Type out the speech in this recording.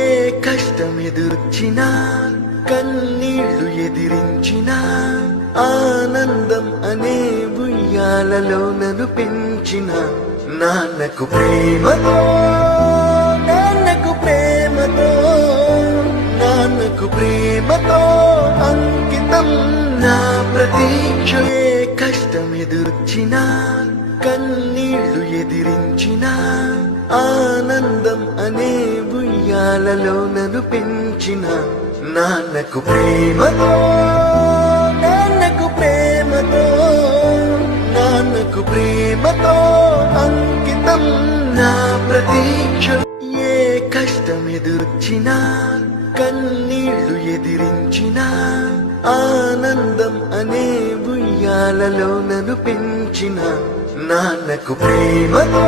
ఏ కష్టం ఎదుర్చినా కన్నీళ్లు ఎదిరించినా ఆనందం అనే ఉయ్యాలలో నన్ను పెంచిన నాన్నకు ప్రేమతో నాన్నకు ప్రేమతో నాన్నకు ప్రేమతో అంకితం నా ప్రతీక్ష. ఏ కష్టం ఎదుర్చినా కన్నీళ్లు ఎదిరించినా ఆనందం అనే ఉయ్యాలలో నన్ను పెంచిన నాన్నకు ప్రేమతో నాన్నకు ప్రేమతో నాన్నకు ప్రేమతో అంకితం నా ప్రతీక్ష. ఏ కష్టం ఎదుర్చినా కన్నీళ్లు ఎదిరించినా ఆనందం అనే ఉయ్యాలలో నన్ను పెంచిన నాన్నకు ప్రేమతో